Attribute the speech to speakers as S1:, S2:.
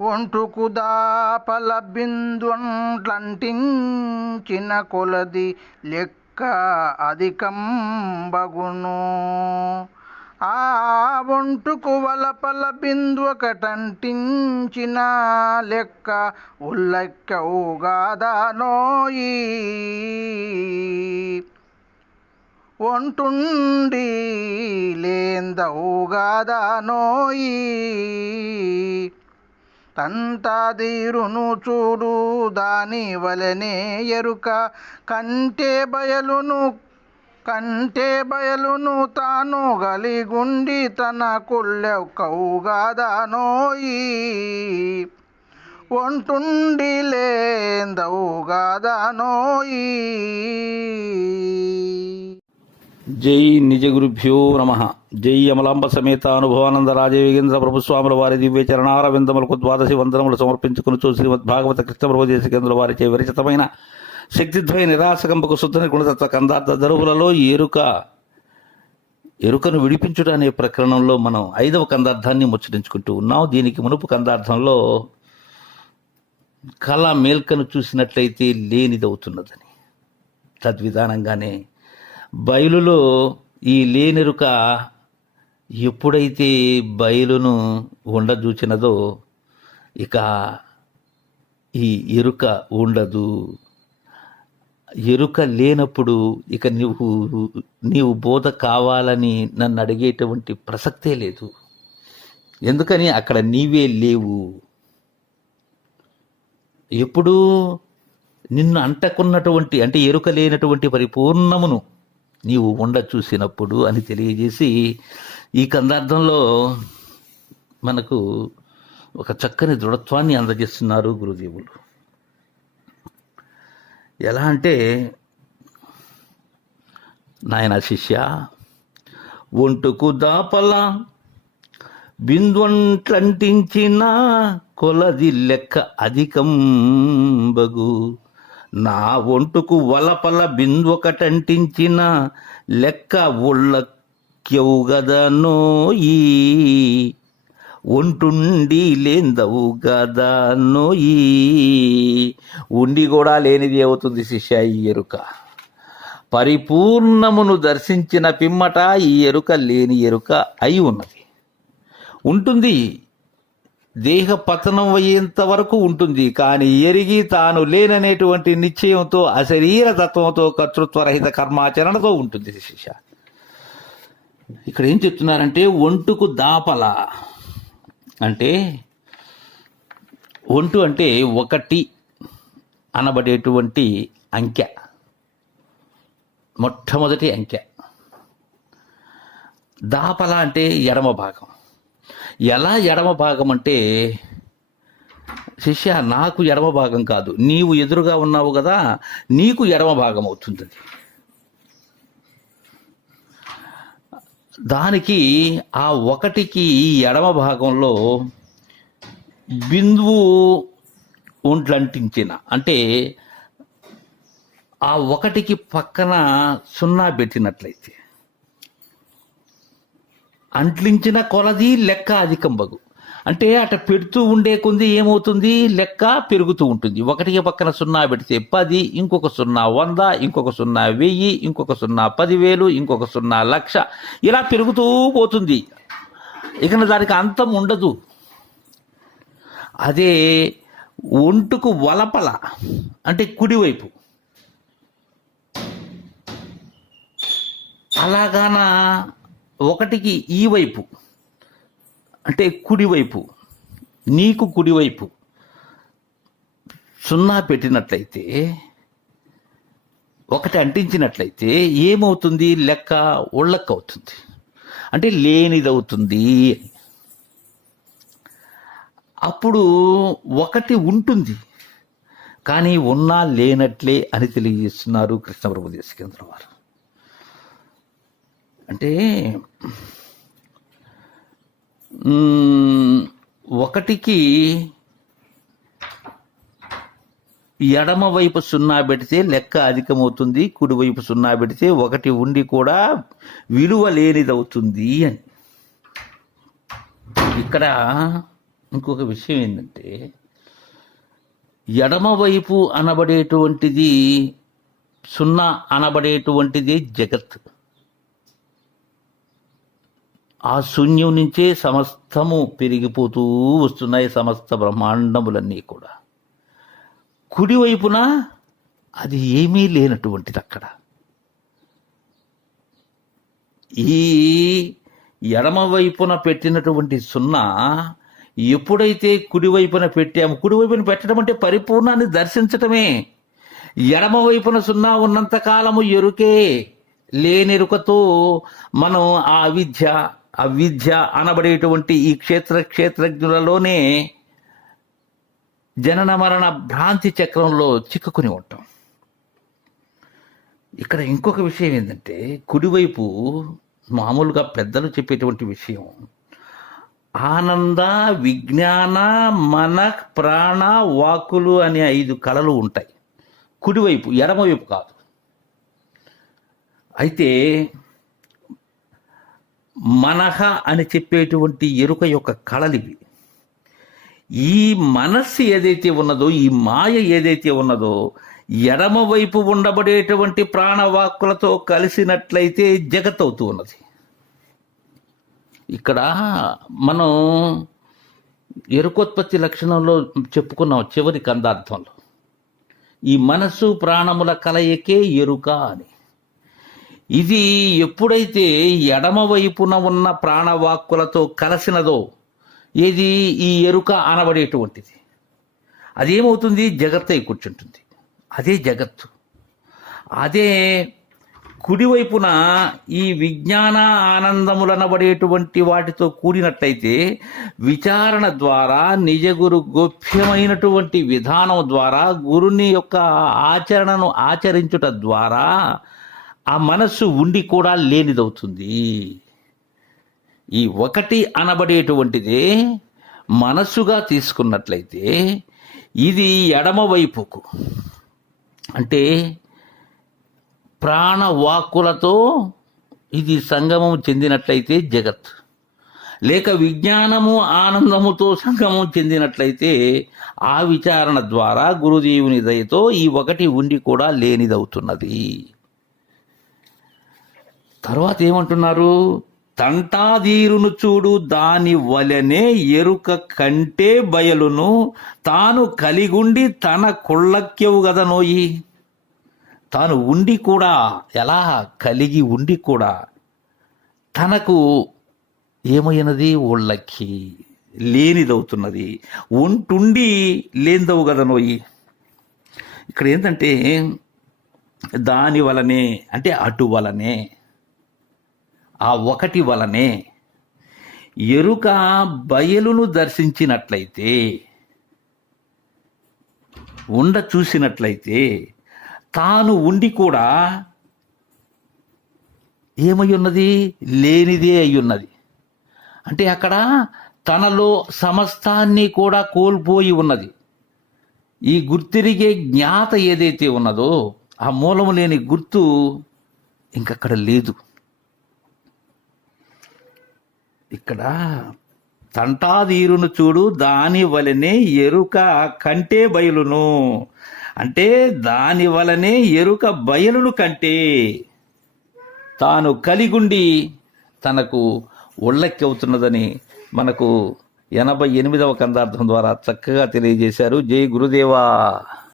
S1: ఒంటుకు దాపల బిందుంట్లంటించిన కొలది లెక్క అధికంబగును ఆ ఒంటుకు వలపల బిందు ఒకటంటించిన లెక్క ఉల్లెక్కవుగాదానోయి. ఒంటుండి లేందవుగాదానోయి. తంతాదీరును చూడు దాని వలనే ఎరుక. కంటే బయలును కంటే బయలును తాను గలిగుండి తన కుళ్ళెక్కవుగాదానోయి ఒంటుండి లేందవుగాదానోయి
S2: జై నిజగురుభ్యో నమ. జై అమలాంబ సమేత అనుభవానంద రాజయోగేంద్ర ప్రభుస్వాముల వారి దివ్య చరణారవిందములకు ద్వాదశి వందనములు సమర్పించుకుని శ్రీమద్ భాగవత కృష్ణ ప్రభుదేశ కేంద్ర వారిచే విరచితమైన శక్తిద్వయ నిరాశకంపకు శుద్ధని గుణతత్వ కందార్థ దరువులలో ఎరుక. ఎరుకను విడిపించుట అనే ప్రకరణంలో మనం ఐదవ కందార్థాన్ని ముచ్చటించుకుంటూ ఉన్నాం. దీనికి మునుపు కందార్థంలో కళ మేల్కను చూసినట్లయితే లేనిదవుతున్నదని. తద్విధానంగానే బయలులో ఈ లేనెరుక ఎప్పుడైతే బయలును ఉండజూచినదో ఇక ఈ ఎరుక ఉండదు. ఎరుక లేనప్పుడు ఇక నీవు నీవు బోధ కావాలని నన్ను అడిగేటువంటి ప్రసక్తే లేదు. ఎందుకని అక్కడ నీవే లేవు? ఎప్పుడూ నిన్ను అంటకున్నటువంటి అంటే ఎరుక లేనటువంటి పరిపూర్ణమును నీవు ఉండ చూసినప్పుడు అని తెలియజేసి ఈ కందార్థంలో మనకు ఒక చక్కని దృఢత్వాన్ని అందజేస్తున్నారు గురుదేవులు. ఎలా అంటే నాయన శిష్య ఒంటుకు దాపల బిందుంట్లంటించిన కొలది లెక్క అధికం బగు. నా ఒంటుకు వలపల బిందొకటంటించిన లెక్క ఉళ్ళక్యవుగదనోయి ఒంటుండి లేందవు ఈ. ఉండి కూడా లేనిది అవుతుంది శిష్య ఈ ఎరుక. పరిపూర్ణమును దర్శించిన పిమ్మట ఈ ఎరుక లేని ఎరుక అయి ఉన్నది. ఉంటుంది. దేహ పతనం అయ్యేంత వరకు ఉంటుంది. కానీ ఎరిగి తాను లేననేటువంటి నిశ్చయంతో అశరీర తత్వంతో కర్తృత్వరహిత కర్మాచరణతో ఉంటుంది శిష్య. ఇక్కడ ఏం చెప్తున్నారంటే ఒంటుకు దాపల అంటే ఒంటు అంటే ఒకటి అనబడేటువంటి అంకె. మొట్టమొదటి అంకె. దాపల అంటే ఎడమ భాగం. ఎలా ఎడమ భాగం అంటే శిష్య నాకు ఎడమ భాగం కాదు. నీవు ఎదురుగా ఉన్నావు కదా నీకు ఎడమ భాగం అవుతుంది అది. దానికి ఆ ఒకటికి ఎడమ భాగంలో బిందువు ఒంట్లంటించిన అంటే ఆ ఒకటికి పక్కన సున్నా పెట్టినట్లయితే. అంట్లించిన కొలది లెక్క అధికం బగు. అంటే అట పెడుతూ ఉండే కొంది ఏమవుతుంది? లెక్క పెరుగుతూ ఉంటుంది. ఒకటికి పక్కన సున్నా పెడితే పది ఇంకొక సున్నా వంద ఇంకొక సున్నా వెయ్యి ఇంకొక సున్నా పదివేలు ఇంకొక సున్నా లక్ష. ఇలా పెరుగుతూ పోతుంది. ఇక దానికి అంతం ఉండదు. అదే ఒంటుకు వలపల అంటే కుడివైపు. అలాగానా? ఒకటికి ఈ వైపు అంటే కుడివైపు నీకు కుడివైపు సున్నా పెట్టినట్లయితే ఒకటి అంటించినట్లయితే ఏమవుతుంది? లెక్క ఒళ్ళక్క అవుతుంది. అంటే లేనిదవుతుంది అప్పుడు ఒకటి ఉంటుంది. కానీ ఉన్నా లేనట్లే అని తెలియజేస్తున్నారు కృష్ణప్రభు దేశకేంద్ర వారు అంటే ఒకటికి ఎడమ వైపు సున్నా పెడితే లెక్క అధికమవుతుంది కుడివైపు సున్నా పెడితే ఒకటి ఉండి కూడా విలువ లేనిదవుతుంది అని. ఇక్కడ ఇంకొక విషయం ఏంటంటే ఎడమవైపు అనబడేటువంటిది సున్నా అనబడేటువంటిది జగత్. ఆ శూన్యం నుంచే సమస్తము పెరిగిపోతూ వస్తున్నాయి సమస్త బ్రహ్మాండములన్నీ కూడా. కుడివైపున అది ఏమీ లేనటువంటిది అక్కడ. ఈ ఎడమ వైపున పెట్టినటువంటి సున్నా ఎప్పుడైతే కుడివైపున పెట్టాము కుడివైపున పెట్టడం అంటే పరిపూర్ణాన్ని దర్శించటమే. ఎడమ వైపున సున్నా ఉన్నంత కాలము ఎరుకే లేనెరుకతో మనం ఆ అవిద్య అవిద్య అనబడేటువంటి ఈ క్షేత్ర క్షేత్రజ్ఞులలోనే జనన మరణ భ్రాంతి చక్రంలో చిక్కుకుని ఉంటాం. ఇక్కడ ఇంకొక విషయం ఏంటంటే కుడివైపు మామూలుగా పెద్దలు చెప్పేటువంటి విషయం. ఆనంద విజ్ఞాన మన ప్రాణ వాకులు అనే ఐదు కళలు ఉంటాయి. కుడివైపు ఎడమవైపు కాదు. అయితే మనహ అని చెప్పేటువంటి ఎరుక యొక్క కళలివి. ఈ మనస్సు ఏదైతే ఉన్నదో ఈ మాయ ఏదైతే ఉన్నదో ఎడమ వైపు ఉండబడేటువంటి ప్రాణవాక్కులతో కలిసినట్లయితే జగత్ అవుతూ ఉన్నది. ఇక్కడ మనం ఎరుకోత్పత్తి లక్షణంలో చెప్పుకున్నాం చివరి కందార్థంలో. ఈ మనస్సు ప్రాణముల కలయికే ఎరుక అని. ఇది ఎప్పుడైతే ఎడమ వైపున ఉన్న ప్రాణవాక్కులతో కలిసినదో ఏది ఈ ఎరుక అనబడేటువంటిది. అదేమవుతుంది? జగత్ అయి కూర్చుంటుంది. అదే జగత్తు. అదే కుడివైపున ఈ విజ్ఞాన ఆనందములనబడేటువంటి వాటితో కూడినట్లయితే విచారణ ద్వారా నిజ గురు గోప్యమైనటువంటి విధానం ద్వారా గురుని యొక్క ఆచరణను ఆచరించుట ద్వారా ఆ మనస్సు ఉండి కూడా లేనిదవుతుంది. ఈ ఒకటి అనబడేటువంటిది మనస్సుగా తీసుకున్నట్లయితే ఇది ఎడమవైపుకు అంటే ప్రాణవాక్కులతో ఇది సంగమం చెందినట్లయితే జగత్ లేక విజ్ఞానము ఆనందముతో సంగమం చెందినట్లయితే ఆ విచారణ ద్వారా గురుదేవుని దయతో ఈ ఒకటి ఉండి కూడా లేనిదవుతున్నది. తర్వాత ఏమంటున్నారు తంటాదీరును చూడు దాని వలనే ఎరుక కంటే బయలును తాను కలిగుండి తన కొళ్ళక్యవు గదనోయి తాను ఉండి కూడా ఎలా కలిగి ఉండి కూడా తనకు ఏమైనది ఒళ్ళక్కి లేనిదవుతున్నది. ఉంటుండి లేనిదవు కదా నోయి. ఇక్కడ ఏంటంటే దాని వలనే అంటే అటు వలనే ఆ ఒకటి వలనే ఎరుక బయలును దర్శించినట్లయితే ఉండ చూసినట్లయితే తాను ఉండి కూడా ఏమై ఉన్నది? లేనిదే అయి ఉన్నది. అంటే అక్కడ తనలో సమస్తాన్ని కూడా కోల్పోయి ఉన్నది. ఈ గుర్తిరిగే జ్ఞాత ఏదైతే ఉన్నదో ఆ మూలము లేని గుర్తు ఇంకక్కడ లేదు. ఇక్కడ తంటాదీరును చూడు దాని వలనే ఎరుక కంటే బయలును. అంటే దాని వలనే ఎరుక బయలును కంటే తాను కలిగుండి తనకు ఒళ్ళక్కి అవుతున్నదని మనకు ఎనభై ఎనిమిదవ కందార్థం ద్వారా చక్కగా తెలియజేశారు. జై గురుదేవా.